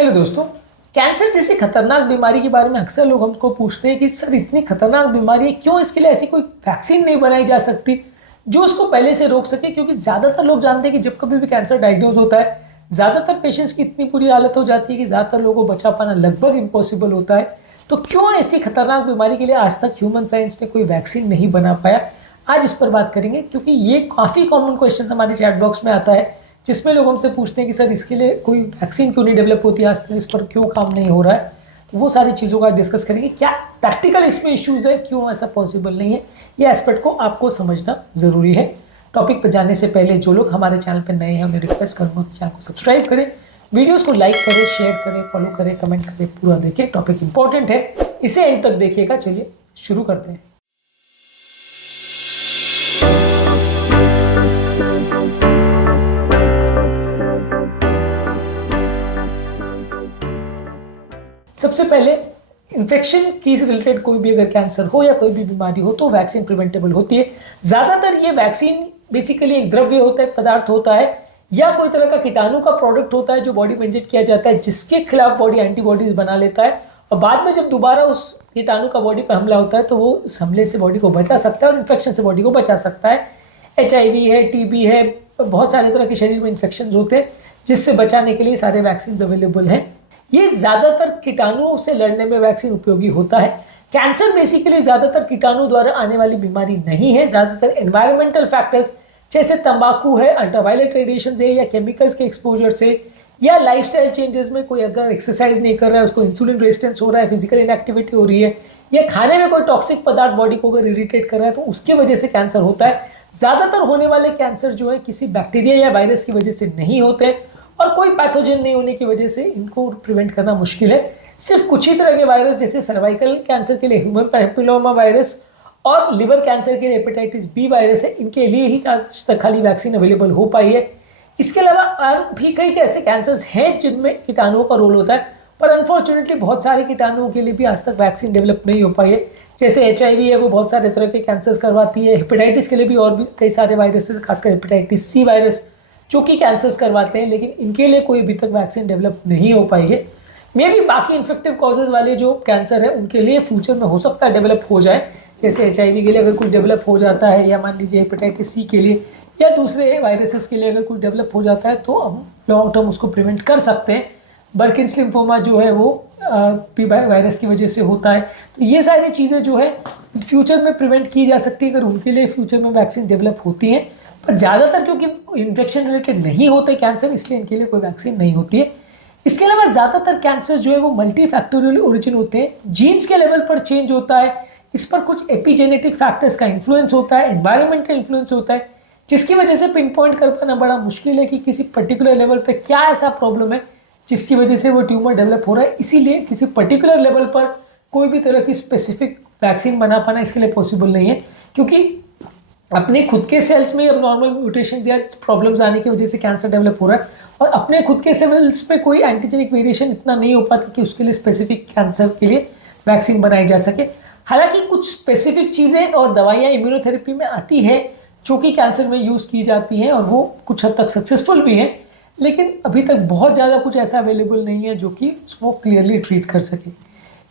Hello दोस्तों, cancer जैसी खतरनाक बीमारी के बारे में अक्सर लोग हमको पूछते हैं कि सर इतनी खतरनाक बीमारी है, क्यों इसके लिए ऐसी कोई वैक्सीन नहीं बनाई जा सकती जो उसको पहले से रोक सके। क्योंकि ज़्यादातर लोग जानते हैं कि जब कभी भी कैंसर डायग्नोज होता है, ज़्यादातर पेशेंट्स की इतनी बुरी हालत हो जाती है कि ज़्यादातर लोगों को बचा पाना लगभग इम्पॉसिबल होता है। तो क्यों ऐसी खतरनाक बीमारी के लिए आज तक ह्यूमन साइंस ने कोई वैक्सीन नहीं बना पाया, आज इस पर बात करेंगे। क्योंकि ये काफ़ी कॉमन क्वेश्चन हमारे चैट बॉक्स में आता है, जिसमें लोग हमसे पूछते हैं कि सर इसके लिए कोई वैक्सीन क्यों नहीं डेवलप होती, आज तक इस पर क्यों काम नहीं हो रहा है। तो वो सारी चीज़ों का डिस्कस करेंगे, क्या प्रैक्टिकल इसमें इश्यूज़ है, क्यों ऐसा पॉसिबल नहीं है, ये एस्पेक्ट को आपको समझना ज़रूरी है। टॉपिक पर जाने से पहले जो लोग हमारे चैनल पर नए हैं उन्हें रिक्वेस्ट करूँगा कि चैनल को सब्सक्राइब करें, वीडियोज़ को लाइक करें, शेयर करें, फॉलो करें, कमेंट करें, पूरा देखें। टॉपिक इंपॉर्टेंट है, इसे एंड तक देखिएगा। चलिए शुरू करते हैं। सबसे पहले इन्फेक्शन की रिलेटेड कोई भी अगर कैंसर हो या कोई भी बीमारी हो तो वैक्सीन प्रिवेंटेबल होती है। ज़्यादातर ये वैक्सीन बेसिकली एक द्रव्य होता है, पदार्थ होता है या कोई तरह का कीटाणु का प्रोडक्ट होता है जो बॉडी में इंजेक्ट किया जाता है, जिसके खिलाफ बॉडी एंटीबॉडीज बना लेता है और बाद में जब दोबारा उस कीटाणु का बॉडी पर हमला होता है तो वो इस हमले से बॉडी को बचा सकता है और इन्फेक्शन से बॉडी को बचा सकता है। HIV है, TB है, बहुत सारे तरह के शरीर में इन्फेक्शन होते हैं जिससे बचाने के लिए सारे वैक्सीन अवेलेबल हैं। ये ज़्यादातर कीटाणुओं से लड़ने में वैक्सीन उपयोगी होता है। कैंसर बेसिकली ज़्यादातर कीटाणु द्वारा आने वाली बीमारी नहीं है, ज़्यादातर एनवायरमेंटल फैक्टर्स जैसे तंबाकू है, अल्ट्रावायलेट रेडिएशन से या केमिकल्स के एक्सपोजर से या लाइफस्टाइल चेंजेस में कोई अगर एक्सरसाइज नहीं कर रहा है, उसको इंसुलिन रेजिस्टेंस हो रहा है, फिजिकल इनएक्टिविटी हो रही है या खाने में कोई टॉक्सिक पदार्थ बॉडी को अगर इरिटेट कर रहा है तो उसकी वजह से कैंसर होता है। ज़्यादातर होने वाले कैंसर जो है किसी बैक्टीरिया या वायरस की वजह से नहीं होते और कोई पैथोजन नहीं होने की वजह से इनको प्रिवेंट करना मुश्किल है। सिर्फ कुछ ही तरह के वायरस जैसे सर्वाइकल कैंसर के लिए ह्यूमन पैपिलोमा वायरस और लिवर कैंसर के लिए हेपेटाइटिस B वायरस है, इनके लिए ही आज तक खाली वैक्सीन अवेलेबल हो पाई है। इसके अलावा और भी कई ऐसे कैंसर्स हैं जिनमें कीटाणुओं का रोल होता है, पर अनफॉर्चुनेटली बहुत सारे कीटाणुओं के लिए भी आज तक वैक्सीन डेवलप नहीं हो पाई है। जैसे HIV है, वो बहुत सारे तरह के कैंसर्स करवाती है। हेपेटाइटिस के लिए भी और भी कई सारे वायरसेस, खासकर हेपेटाइटिस C वायरस जो कि कैंसर्स करवाते हैं, लेकिन इनके लिए कोई अभी तक वैक्सीन डेवलप नहीं हो पाई है। मे भी बाकी इन्फेक्टिव कॉजेज वाले जो कैंसर है उनके लिए फ्यूचर में हो सकता है डेवलप हो जाए, जैसे HIV के लिए अगर कुछ डेवलप हो जाता है या मान लीजिए हेपेटाइटिस C के लिए या दूसरे वायरसेस के लिए अगर कुछ डेवलप हो जाता है तो हम लॉन्ग टर्म उसको प्रिवेंट कर सकते हैं। बर्किन्स लिम्फोमा जो है वो वायरस की वजह से होता है। तो ये सारी चीज़ें जो है फ्यूचर में प्रिवेंट की जा सकती है अगर उनके लिए फ्यूचर में वैक्सीन डेवलप होती हैं, पर ज़्यादातर क्योंकि इन्फेक्शन रिलेटेड नहीं होते कैंसर, इसलिए इनके लिए कोई वैक्सीन नहीं होती है। इसके अलावा ज़्यादातर कैंसर जो है वो मल्टीफैक्टोरियल ओरिजिन होते हैं, जीन्स के लेवल पर चेंज होता है, इस पर कुछ एपिजेनेटिक फैक्टर्स का इन्फ्लुएंस होता है, एनवायरमेंटल इन्फ्लुएंस होता है, जिसकी वजह से पिन पॉइंट कर पाना बड़ा मुश्किल है कि किसी पर्टिकुलर लेवल पर क्या ऐसा प्रॉब्लम है जिसकी वजह से वो ट्यूमर डेवलप हो रहा है। इसीलिए किसी पर्टिकुलर लेवल पर कोई भी तरह की स्पेसिफिक वैक्सीन बना पाना इसके लिए पॉसिबल नहीं है, क्योंकि अपने खुद के सेल्स में अब नॉर्मल म्यूटेशन या प्रॉब्लम्स आने की वजह से कैंसर डेवलप हो रहा है और अपने खुद के सेल्स पे कोई एंटीजेनिक वेरिएशन इतना नहीं हो पाता कि उसके लिए स्पेसिफिक कैंसर के लिए वैक्सीन बनाई जा सके। हालांकि कुछ स्पेसिफिक चीज़ें और दवाइयाँ इम्यूनोथेरेपी में आती है जो कि कैंसर में यूज़ की जाती हैं और वो कुछ हद तक सक्सेसफुल भी हैं, लेकिन अभी तक बहुत ज़्यादा कुछ ऐसा अवेलेबल नहीं है जो कि उसको क्लियरली ट्रीट कर सके।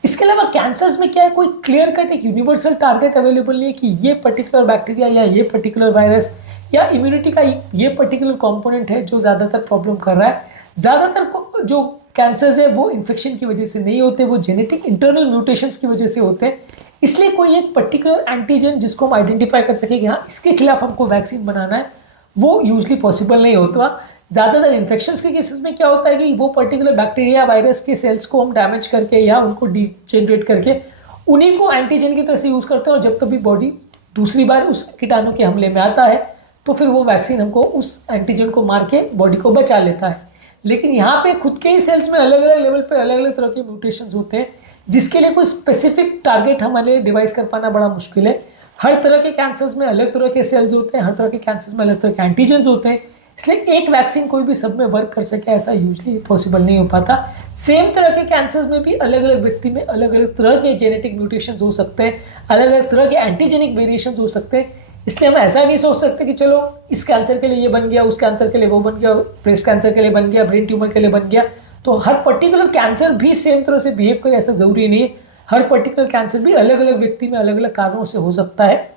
इसके अलावा कैंसर्स में क्या है, कोई क्लियर कट एक यूनिवर्सल टारगेट अवेलेबल नहीं है कि ये पर्टिकुलर बैक्टीरिया या ये पर्टिकुलर वायरस या इम्यूनिटी का ये पर्टिकुलर कंपोनेंट है जो ज़्यादातर प्रॉब्लम कर रहा है। ज़्यादातर जो कैंसर्स है वो इन्फेक्शन की वजह से नहीं होते, वो जेनेटिक इंटरनल म्यूटेशंस की वजह से होते हैं। इसलिए कोई एक पर्टिकुलर एंटीजन जिसको हम आइडेंटिफाई कर सके कि हाँ इसके खिलाफ हमको वैक्सीन बनाना है, वो यूजली पॉसिबल नहीं होता। ज़्यादातर इन्फेक्शंस के केसेस में क्या होता है कि वो पर्टिकुलर बैक्टीरिया वायरस के सेल्स को हम डैमेज करके या उनको डिजेनरेट करके उन्हीं को एंटीजन की तरह से यूज़ करते हैं और जब कभी बॉडी दूसरी बार उस कीटाणु के हमले में आता है तो फिर वो वैक्सीन हमको उस एंटीजन को मार के बॉडी को बचा लेता है। लेकिन यहाँ पे खुद के ही सेल्स में अलग अलग लेवल पर अलग अलग तरह के म्यूटेशंस होते हैं जिसके लिए कोई स्पेसिफिक टारगेट हमारे लिए डिवाइस कर पाना बड़ा मुश्किल है। हर तरह के कैंसर्स में अलग तरह के सेल्स होते हैं, हर तरह के कैंसर्स में अलग तरह के एंटीजन्स होते हैं, इसलिए एक वैक्सीन कोई भी सब में वर्क कर सके ऐसा यूजली पॉसिबल नहीं हो पाता। सेम तरह के कैंसर्स में भी अलग अलग व्यक्ति में अलग अलग तरह के जेनेटिक म्यूटेशंस हो सकते हैं, अलग अलग तरह के एंटीजेनिक वेरिएशंस हो सकते हैं। इसलिए हम ऐसा नहीं सोच सकते कि चलो इस कैंसर के लिए ये बन गया, उस कैंसर के लिए वो बन गया, ब्रेस्ट कैंसर के लिए बन गया, ब्रेन ट्यूमर के लिए बन गया, तो हर पर्टिकुलर कैंसर भी सेम तरह से बिहेव करे ऐसा ज़रूरी नहीं है। हर पर्टिकुलर कैंसर भी अलग अलग व्यक्ति में अलग अलग कारणों से हो सकता है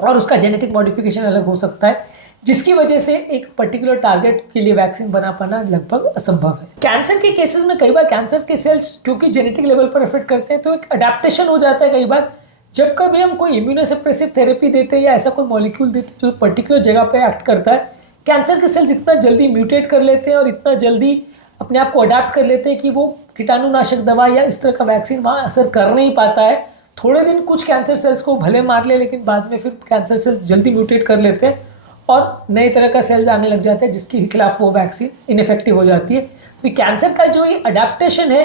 और उसका जेनेटिक मॉडिफिकेशन अलग हो सकता है, जिसकी वजह से एक पर्टिकुलर टारगेट के लिए वैक्सीन बना पाना लगभग असंभव है। कैंसर के केसेस में कई बार कैंसर के सेल्स क्योंकि जेनेटिक लेवल पर अफेक्ट करते हैं तो एक अडेप्टेशन हो जाता है। कई बार जब कभी हम कोई इम्यूनोसप्रेसिव थेरेपी देते हैं या ऐसा कोई मॉलिक्यूल देते हैं जो पर्टिकुलर जगह पे एक्ट करता है, कैंसर के सेल्स इतना जल्दी म्यूटेट कर लेते हैं और इतना जल्दी अपने आप को अडाप्ट कर लेते हैं कि वो कीटाणुनाशक दवा या इस तरह का वैक्सीन वहाँ असर कर नहीं पाता है। थोड़े दिन कुछ कैंसर सेल्स को भले मार ले, लेकिन बाद में फिर कैंसर सेल्स जल्दी म्यूटेट कर लेते हैं और नए तरह का सेल्स आने लग जाते हैं जिसके खिलाफ वो वैक्सीन इनफेक्टिव हो जाती है। तो कैंसर का जो ये अडेप्टेशन है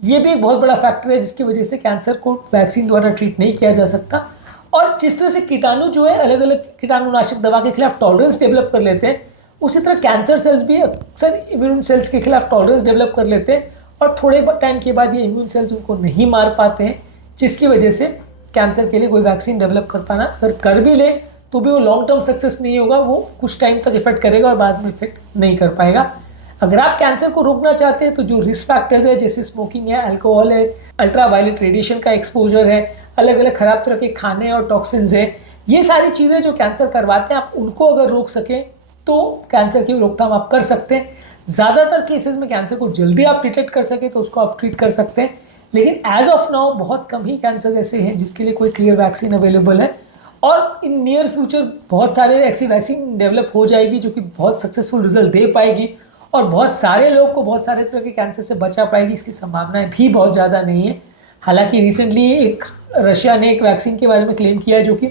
ये भी एक बहुत बड़ा फैक्टर है जिसकी वजह से कैंसर को वैक्सीन द्वारा ट्रीट नहीं किया जा सकता। और जिस तरह से कीटाणु जो है अलग अलग कीटाणुनाशक दवा के खिलाफ टॉलरेंस डेवलप कर लेते हैं, उसी तरह कैंसर सेल्स भी अक्सर इम्यून सेल्स के खिलाफ टॉलरेंस डेवलप कर लेते हैं और थोड़े टाइम के बाद ये इम्यून सेल्स उनको नहीं मार पाते हैं, जिसकी वजह से कैंसर के लिए कोई वैक्सीन डेवलप कर पाना, अगर कर भी ले तो भी वो लॉन्ग टर्म सक्सेस नहीं होगा, वो कुछ टाइम तक इफेक्ट करेगा और बाद में इफेक्ट नहीं कर पाएगा। अगर आप कैंसर को रोकना चाहते हैं तो जो रिस्क फैक्टर्स है जैसे स्मोकिंग है, अल्कोहल है, अल्ट्रावायलेट रेडिएशन का एक्सपोजर है, अलग अलग खराब तरह के खाने और टॉक्सिन्स है, ये सारी चीज़ें जो कैंसर करवाते हैं आप उनको अगर रोक सकें तो कैंसर की रोकथाम आप कर सकते हैं। ज़्यादातर केसेस में कैंसर को जल्दी आप डिटेक्ट कर सकें तो उसको आप ट्रीट कर सकते हैं, लेकिन एज ऑफ नाउ बहुत कम ही कैंसर ऐसे हैं जिसके लिए कोई क्लियर वैक्सीन अवेलेबल है और इन नियर फ्यूचर बहुत सारे ऐसी वैक्सीन डेवलप हो जाएगी जो कि बहुत सक्सेसफुल रिजल्ट दे पाएगी और बहुत सारे लोग को बहुत सारे तरह के कैंसर से बचा पाएगी। इसकी संभावनाएं भी बहुत ज़्यादा नहीं है। हालांकि रिसेंटली एक रशिया ने एक वैक्सीन के बारे में क्लेम किया है जो कि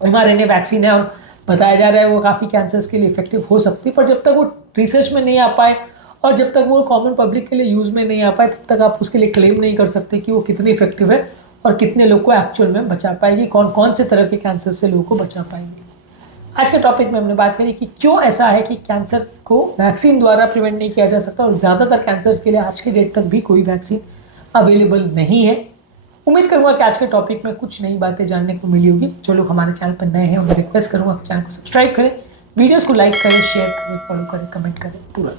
mRNA वैक्सीन है और बताया जा रहा है वो काफ़ी कैंसर्स के लिए इफेक्टिव हो सकती है, पर जब तक वो रिसर्च में नहीं आ पाए और जब तक वो कॉमन पब्लिक के लिए यूज़ में नहीं आ पाए तब तक आप उसके लिए क्लेम नहीं कर सकते कि वो कितनी इफेक्टिव है और कितने लोग को एक्चुअल में बचा पाएगी, कौन कौन से तरह के कैंसर से लोगों को बचा पाएंगे। आज के टॉपिक में हमने बात करी कि क्यों ऐसा है कि कैंसर को वैक्सीन द्वारा प्रिवेंट नहीं किया जा सकता और ज़्यादातर कैंसर्स के लिए आज के डेट तक भी कोई वैक्सीन अवेलेबल नहीं है। उम्मीद करूँगा कि आज के टॉपिक में कुछ नई बातें जानने को मिली होगी। जो लोग हमारे चैनल पर नए हैं उन्हें रिक्वेस्ट करूँगा कि चैनल को सब्सक्राइब करें, वीडियोज़ को लाइक करें, शेयर करें, फॉलो करें, कमेंट करें, पूरा